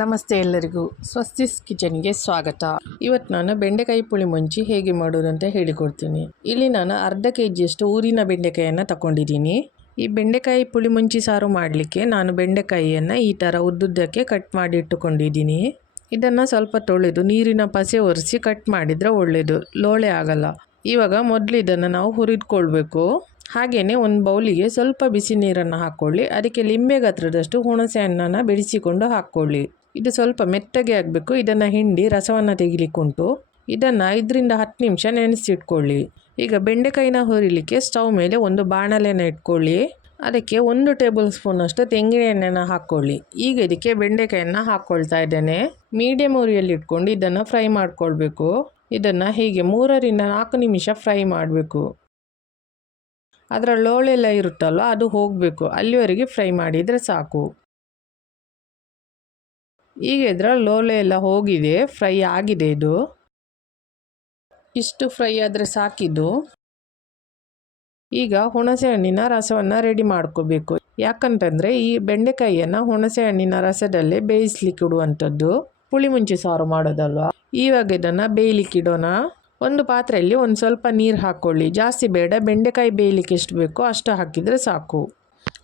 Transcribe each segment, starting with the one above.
ನಮಸ್ತೆ ಎಲ್ಲರಿಗೂ ಸ್ವಸ್ತಿಸ್ ಕಿಚನ್ಗೆ ಸ್ವಾಗತ. ಇವತ್ತು ನಾನು ಬೆಂಡೆಕಾಯಿ ಪುಳಿ ಮುಂಚಿ ಹೇಗೆ ಮಾಡೋದು ಅಂತ ಹೇಳಿಕೊಡ್ತೀನಿ. ಇಲ್ಲಿ ನಾನು ಅರ್ಧ ಕೆಜಿಯಷ್ಟು ಊರಿನ ಬೆಂಡೆಕಾಯಿಯನ್ನು ತಗೊಂಡಿದ್ದೀನಿ. ಈ ಬೆಂಡೆಕಾಯಿ ಪುಳಿ ಮುಂಚಿ ಸಾರು ಮಾಡಲಿಕ್ಕೆ ನಾನು ಬೆಂಡೆಕಾಯಿಯನ್ನು ಈ ಥರ ಉದ್ದುದ್ದಕ್ಕೆ ಕಟ್ ಮಾಡಿ ಇಟ್ಟುಕೊಂಡಿದ್ದೀನಿ. ಇದನ್ನು ಸ್ವಲ್ಪ ತೊಳೆದು ನೀರಿನ ಪಸೆ ಒರೆಸಿ ಕಟ್ ಮಾಡಿದರೆ ಒಳ್ಳೆಯದು, ಲೋಳೆ ಆಗಲ್ಲ. ಇವಾಗ ಮೊದಲು ಇದನ್ನು ನಾವು ಹುರಿದುಕೊಳ್ಬೇಕು. ಹಾಗೆಯೇ ಒಂದು ಬೌಲಿಗೆ ಸ್ವಲ್ಪ ಬಿಸಿ ನೀರನ್ನು ಹಾಕ್ಕೊಳ್ಳಿ. ಅದಕ್ಕೆ ಲಿಂಬೆ ಗಾತ್ರದಷ್ಟು ಹುಣಸೆ ಹಣ್ಣನ್ನು ಬೆಳೆಸಿಕೊಂಡು ಹಾಕ್ಕೊಳ್ಳಿ. ಇದು ಸ್ವಲ್ಪ ಮೆತ್ತಗೆ ಆಗಬೇಕು. ಇದನ್ನು ಹಿಂಡಿ ರಸವನ್ನು ತೆಗಿಲಿಕ್ಕುಂಟು. ಇದನ್ನು 5ರಿಂದ 10 ನಿಮಿಷ ನೆನೆಸಿಟ್ಕೊಳ್ಳಿ. ಈಗ ಬೆಂಡೆಕಾಯಿನ ಹುರಿಲಿಕ್ಕೆ ಸ್ಟವ್ ಮೇಲೆ ಒಂದು ಬಾಣಲೆನ ಇಟ್ಕೊಳ್ಳಿ. ಅದಕ್ಕೆ 1 ಟೇಬಲ್ ಸ್ಪೂನಷ್ಟು ತೆಂಗಿನ ಎಣ್ಣೆನ ಹಾಕ್ಕೊಳ್ಳಿ. ಈಗ ಇದಕ್ಕೆ ಬೆಂಡೆಕಾಯನ್ನು ಹಾಕ್ಕೊಳ್ತಾ ಇದ್ದೇನೆ. ಮೀಡಿಯಮ್ ಉರಿಯಲ್ಲಿ ಇಟ್ಕೊಂಡು ಇದನ್ನು ಫ್ರೈ ಮಾಡ್ಕೊಳ್ಬೇಕು. ಇದನ್ನು ಹೀಗೆ 3ರಿಂದ 4 ನಿಮಿಷ ಫ್ರೈ ಮಾಡಬೇಕು. ಅದರ ಲೋಳೆಲ್ಲ ಇರುತ್ತಲ್ವ, ಅದು ಹೋಗಬೇಕು. ಅಲ್ಲಿವರೆಗೆ ಫ್ರೈ ಮಾಡಿದರೆ ಸಾಕು. ಈಗ ಇದರ ಲೋಳೆ ಎಲ್ಲ ಹೋಗಿದೆ, ಫ್ರೈ ಆಗಿದೆ. ಇದು ಇಷ್ಟು ಫ್ರೈ ಆದರೆ ಸಾಕಿದ್ದು. ಈಗ ಹುಣಸೆ ಹಣ್ಣಿನ ರಸವನ್ನು ರೆಡಿ ಮಾಡ್ಕೋಬೇಕು. ಯಾಕಂತಂದರೆ ಈ ಬೆಂಡೆಕಾಯಿಯನ್ನು ಹುಣಸೆ ಹಣ್ಣಿನ ರಸದಲ್ಲೇ ಬೇಯಿಸ್ಲಿಕ್ಕೆ ಇಡುವಂಥದ್ದು. ಪುಳಿ ಮುಂಚಿ ಸಾರು ಮಾಡೋದಲ್ವ. ಇವಾಗ ಇದನ್ನು ಬೇಯಲಿಕ್ಕೆ ಇಡೋಣ. ಒಂದು ಪಾತ್ರೆಯಲ್ಲಿ ಒಂದು ಸ್ವಲ್ಪ ನೀರು ಹಾಕ್ಕೊಳ್ಳಿ. ಜಾಸ್ತಿ ಬೇಡ, ಬೆಂಡೆಕಾಯಿ ಬೇಯಲಿಕ್ಕೆ ಎಷ್ಟು ಬೇಕೋ ಅಷ್ಟು ಹಾಕಿದರೆ ಸಾಕು.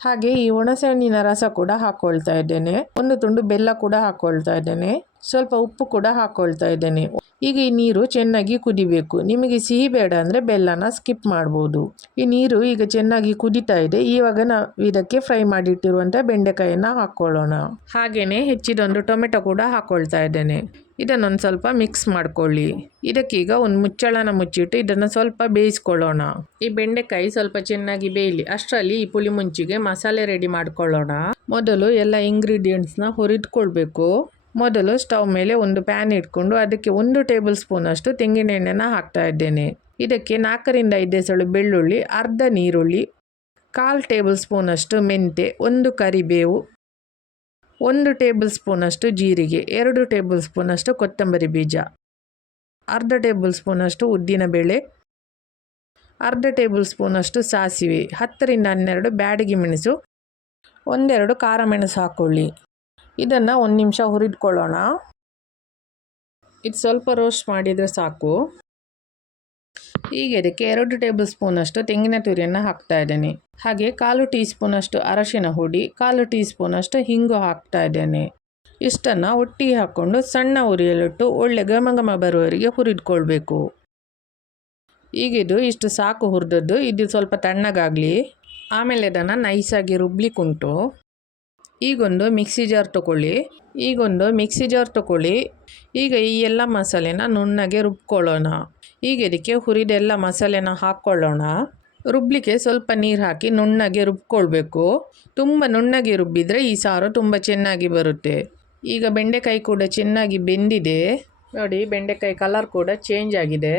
ಹಾಗೆ ಈ ಹುಣಸೆ ಹಣ್ಣಿನ ರಸ ಕೂಡ ಹಾಕ್ಕೊಳ್ತಾ ಇದ್ದೇನೆ. ಒಂದು ತುಂಡು ಬೆಲ್ಲ ಕೂಡ ಹಾಕ್ಕೊಳ್ತಾ ಇದ್ದೇನೆ. ಸ್ವಲ್ಪ ಉಪ್ಪು ಕೂಡ ಹಾಕ್ಕೊಳ್ತಾ ಇದ್ದೇನೆ. ಈಗ ಈ ನೀರು ಚೆನ್ನಾಗಿ ಕುದಿಬೇಕು. ನಿಮಗೆ ಸಿಹಿ ಬೇಡ ಅಂದರೆ ಬೆಲ್ಲನ ಸ್ಕಿಪ್ ಮಾಡ್ಬೋದು. ಈ ನೀರು ಈಗ ಚೆನ್ನಾಗಿ ಕುದೀತಾ ಇದೆ. ಇವಾಗ ನಾವು ಇದಕ್ಕೆ ಫ್ರೈ ಮಾಡಿಟ್ಟಿರುವಂಥ ಬೆಂಡೆಕಾಯಿಯನ್ನು ಹಾಕ್ಕೊಳ್ಳೋಣ. ಹಾಗೆಯೇ ಹೆಚ್ಚಿದೊಂದು ಟೊಮೆಟೊ ಕೂಡ ಹಾಕ್ಕೊಳ್ತಾ ಇದ್ದೇನೆ. ಇದನ್ನೊಂದು ಸ್ವಲ್ಪ ಮಿಕ್ಸ್ ಮಾಡ್ಕೊಳ್ಳಿ. ಇದಕ್ಕೀಗ ಒಂದು ಮುಚ್ಚಳನ ಮುಚ್ಚಿಟ್ಟು ಇದನ್ನು ಸ್ವಲ್ಪ ಬೇಯಿಸ್ಕೊಳ್ಳೋಣ. ಈ ಬೆಂಡೆಕಾಯಿ ಸ್ವಲ್ಪ ಚೆನ್ನಾಗಿ ಬೇಯಲಿ. ಅಷ್ಟರಲ್ಲಿ ಈ ಪುಳಿ ಮುಂಚಿಗೆ ಮಸಾಲೆ ರೆಡಿ ಮಾಡ್ಕೊಳ್ಳೋಣ. ಮೊದಲು ಎಲ್ಲ ಇಂಗ್ರೀಡಿಯೆಂಟ್ಸ್ನ ಹುರಿದುಕೊಳ್ಬೇಕು. ಮೊದಲು ಸ್ಟವ್ ಮೇಲೆ ಒಂದು ಪ್ಯಾನ್ ಇಟ್ಕೊಂಡು ಅದಕ್ಕೆ 1 ಟೇಬಲ್ ಸ್ಪೂನ್ ಅಷ್ಟು ತೆಂಗಿನ ಎಣ್ಣೆನ ಹಾಕ್ತಾ ಇದ್ದೇನೆ. ಇದಕ್ಕೆ 4ರಿಂದ 5 ಎಸಳು ಬೆಳ್ಳುಳ್ಳಿ, ಅರ್ಧ ನೀರುಳ್ಳಿ, 1/4 ಟೇಬಲ್ ಸ್ಪೂನ್ ಅಷ್ಟು ಮೆಂತೆ, 1 ಕರಿಬೇವು, 1 ಟೇಬಲ್ ಸ್ಪೂನ್ ಅಷ್ಟು ಜೀರಿಗೆ, 2 ಟೇಬಲ್ ಸ್ಪೂನ್ ಅಷ್ಟು ಕೊತ್ತಂಬರಿ ಬೀಜ, ಅರ್ಧ ಟೇಬಲ್ ಸ್ಪೂನ್ ಅಷ್ಟು ಉದ್ದಿನ ಬೇಳೆ, ಅರ್ಧ ಟೇಬಲ್ ಸ್ಪೂನ್ ಅಷ್ಟು ಸಾಸಿವೆ, 10ರಿಂದ 12 ಬ್ಯಾಡಗಿ ಮೆಣಸು, 1-2 ಖಾರ ಮೆಣಸು ಹಾಕ್ಕೊಳ್ಳಿ. ಇದನ್ನು 1 ನಿಮಿಷ ಹುರಿದುಕೊಳ್ಳೋಣ. ಇದು ಸ್ವಲ್ಪ ರೋಸ್ಟ್ ಮಾಡಿದರೆ ಸಾಕು. ಈಗ ಇದಕ್ಕೆ 2 ಟೇಬಲ್ ಸ್ಪೂನ್ ಅಷ್ಟು ತೆಂಗಿನ ತುರಿಯನ್ನು ಹಾಕ್ತಾ ಇದ್ದೇನೆ. ಹಾಗೆ 1/4 ಟೀ ಸ್ಪೂನ್ ಅಷ್ಟು ಅರಶಿನ ಹುಡಿ, 1/4 ಟೀ ಸ್ಪೂನ್ ಅಷ್ಟು ಹಿಂಗು ಹಾಕ್ತಾ ಇದ್ದೇನೆ. ಇಷ್ಟನ್ನು ಒಟ್ಟಿಗೆ ಹಾಕ್ಕೊಂಡು ಸಣ್ಣ ಉರಿಯಲ್ಲಿಟ್ಟು ಒಳ್ಳೆ ಘಮ ಘಮ ಬರುವವರೆಗೆ ಹುರಿದುಕೊಳ್ಬೇಕು. ಈಗ ಇದು ಇಷ್ಟು ಸಾಕು ಹುರಿದದ್ದು. ಇದು ಸ್ವಲ್ಪ ತಣ್ಣಗಾಗಲಿ. ಆಮೇಲೆ ಇದನ್ನು ನೈಸಾಗಿ ರುಬ್ಲಿಕ್ಕುಂಟು. ಈಗೊಂದು ಮಿಕ್ಸಿ ಜಾರ್ ತಗೊಳ್ಳಿ. ಈಗ ಈ ಎಲ್ಲ ಮಸಾಲೆನ ನುಣ್ಣಗೆ ರುಬ್ಕೊಳ್ಳೋಣ. ಈಗ ಇದಕ್ಕೆ ಹುರಿದೆಲ್ಲ ಮಸಾಲೆನ ಹಾಕ್ಕೊಳ್ಳೋಣ. ರುಬ್ಲಿಕ್ಕೆ ಸ್ವಲ್ಪ ನೀರು ಹಾಕಿ ನುಣ್ಣಗೆ ರುಬ್ಕೊಳ್ಬೇಕು. ತುಂಬ ನುಣ್ಣಗೆ ರುಬ್ಬಿದರೆ ಈ ಸಾರು ತುಂಬ ಚೆನ್ನಾಗಿ ಬರುತ್ತೆ. ಈಗ ಬೆಂಡೆಕಾಯಿ ಕೂಡ ಚೆನ್ನಾಗಿ ಬೆಂದಿದೆ ನೋಡಿ. ಬೆಂಡೆಕಾಯಿ ಕಲರ್ ಕೂಡ ಚೇಂಜ್ ಆಗಿದೆ.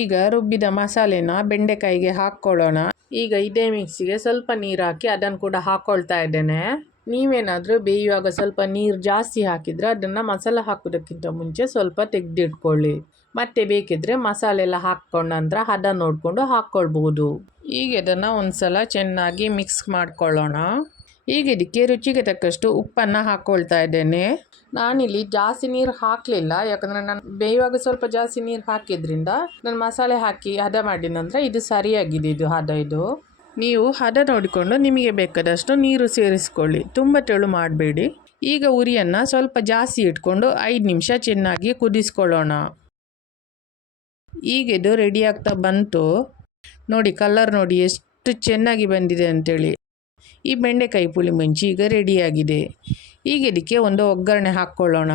ಈಗ ರುಬ್ಬಿದ ಮಸಾಲೆನ ಬೆಂಡೆಕಾಯಿಗೆ ಹಾಕ್ಕೊಳ್ಳೋಣ. ಈಗ ಇದೇ ಮಿಕ್ಸಿಗೆ ಸ್ವಲ್ಪ ನೀರು ಹಾಕಿ ಅದನ್ನು ಕೂಡ ಹಾಕ್ಕೊಳ್ತಾ ಇದ್ದೇನೆ. ನೀವೇನಾದರೂ ಬೇಯುವಾಗ ಸ್ವಲ್ಪ ನೀರು ಜಾಸ್ತಿ ಹಾಕಿದರೆ ಅದನ್ನು ಮಸಾಲೆ ಹಾಕೋದಕ್ಕಿಂತ ಮುಂಚೆ ಸ್ವಲ್ಪ ತೆಗೆದಿಟ್ಕೊಳ್ಳಿ. ಮತ್ತೆ ಬೇಕಿದ್ದರೆ ಮಸಾಲೆ ಎಲ್ಲ ಹಾಕ್ಕೊಂಡ ನಂತರ ಹದ ನೋಡಿಕೊಂಡು ಹಾಕ್ಕೊಳ್ಬೋದು. ಈಗ ಇದನ್ನು ಒಂದು ಸಲ ಚೆನ್ನಾಗಿ ಮಿಕ್ಸ್ ಮಾಡ್ಕೊಳ್ಳೋಣ. ಈಗ ಇದಕ್ಕೆ ರುಚಿಗೆ ತಕ್ಕಷ್ಟು ಉಪ್ಪನ್ನು ಹಾಕ್ಕೊಳ್ತಾ ಇದ್ದೇನೆ. ನಾನಿಲ್ಲಿ ಜಾಸ್ತಿ ನೀರು ಹಾಕಲಿಲ್ಲ, ಯಾಕಂದರೆ ನಾನು ಬೇಯುವಾಗ ಸ್ವಲ್ಪ ಜಾಸ್ತಿ ನೀರು ಹಾಕಿದ್ರಿಂದ ನಾನು ಮಸಾಲೆ ಹಾಕಿ ಹದ ಮಾಡಿದ ನಂತರ ಇದು ಸರಿಯಾಗಿದೆ. ಇದು ಹದ ಇದು ನೀವು ಹದ ನೋಡಿಕೊಂಡು ನಿಮಗೆ ಬೇಕಾದಷ್ಟು ನೀರು ಸೇರಿಸ್ಕೊಳ್ಳಿ. ತುಂಬ ತೆಳು ಮಾಡಬೇಡಿ. ಈಗ ಉರಿಯನ್ನು ಸ್ವಲ್ಪ ಜಾಸ್ತಿ ಇಟ್ಕೊಂಡು 5 ನಿಮಿಷ ಚೆನ್ನಾಗಿ ಕುದಿಸ್ಕೊಳ್ಳೋಣ. ಈಗ ಇದು ರೆಡಿ ಆಗ್ತಾ ಬಂತು ನೋಡಿ. ಕಲರ್ ನೋಡಿ ಎಷ್ಟು ಚೆನ್ನಾಗಿ ಬಂದಿದೆ ಅಂಥೇಳಿ. ಈ ಬೆಂಡೆಕಾಯಿ ಪುಳಿ ಮುಂಚಿ ಈಗ ರೆಡಿಯಾಗಿದೆ. ಈಗ ಇದಕ್ಕೆ ಒಂದು ಒಗ್ಗರಣೆ ಹಾಕ್ಕೊಳ್ಳೋಣ.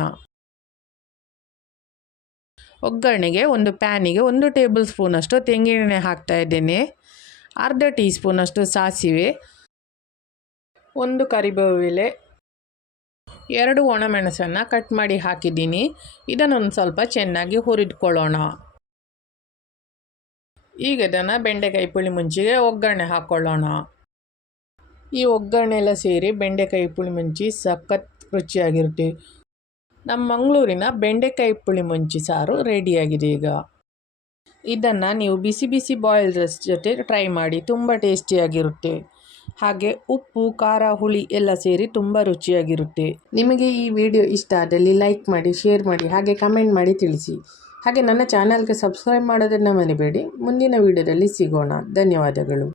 ಒಗ್ಗರಣೆಗೆ ಒಂದು ಪ್ಯಾನಿಗೆ 1 ಟೇಬಲ್ ಸ್ಪೂನ್ ಅಷ್ಟು ತೆಂಗಿನೆಣ್ಣೆ ಹಾಕ್ತಾ ಇದ್ದೇನೆ. ಅರ್ಧ ಟೀ ಸ್ಪೂನ್ ಅಷ್ಟು ಸಾಸಿವೆ, 1 ಕರಿಬೇವು ಎಲೆ, 2 ಒಣಮೆಣಸನ್ನು ಕಟ್ ಮಾಡಿ ಹಾಕಿದ್ದೀನಿ. ಇದನ್ನೊಂದು ಸ್ವಲ್ಪ ಚೆನ್ನಾಗಿ ಹುರಿದುಕೊಳ್ಳೋಣ. ಈಗ ಇದನ್ನು ಬೆಂಡೆಕಾಯಿ ಪುಳಿ ಮುಂಚಿಗೆ ಒಗ್ಗರಣೆ ಹಾಕ್ಕೊಳ್ಳೋಣ. ಈ ಒಗ್ಗರಣೆ ಎಲ್ಲ ಸೇರಿ ಬೆಂಡೆಕಾಯಿ ಪುಳಿ ಮುಂಚಿ ಸಖತ್ ರುಚಿಯಾಗಿರುತ್ತೆ. ನಮ್ಮ ಮಂಗಳೂರಿನ ಬೆಂಡೆಕಾಯಿ ಪುಳಿ ಮುಂಚಿ ಸಾರು ರೆಡಿಯಾಗಿದೆ. ಈಗ ಇದನ್ನು ನೀವು ಬಿಸಿ ಬಿಸಿ ಬಾಯ್ಲ್ಡ್ ರೈಸ್ ಜೊತೆ ಟ್ರೈ ಮಾಡಿ, ತುಂಬ ಟೇಸ್ಟಿಯಾಗಿರುತ್ತೆ. ಹಾಗೆ ಉಪ್ಪು ಖಾರ ಹುಳಿ ಎಲ್ಲ ಸೇರಿ ತುಂಬ ರುಚಿಯಾಗಿರುತ್ತೆ. ನಿಮಗೆ ಈ ವಿಡಿಯೋ ಇಷ್ಟ ಆದಲ್ಲಿ ಲೈಕ್ ಮಾಡಿ, ಶೇರ್ ಮಾಡಿ, ಹಾಗೆ ಕಮೆಂಟ್ ಮಾಡಿ ತಿಳಿಸಿ. ಹಾಗೆ ನನ್ನ ಚಾನಲ್ಗೆ ಸಬ್ಸ್ಕ್ರೈಬ್ ಮಾಡೋದನ್ನು ಮರಿಬೇಡಿ. ಮುಂದಿನ ವಿಡಿಯೋದಲ್ಲಿ ಸಿಗೋಣ. ಧನ್ಯವಾದಗಳು.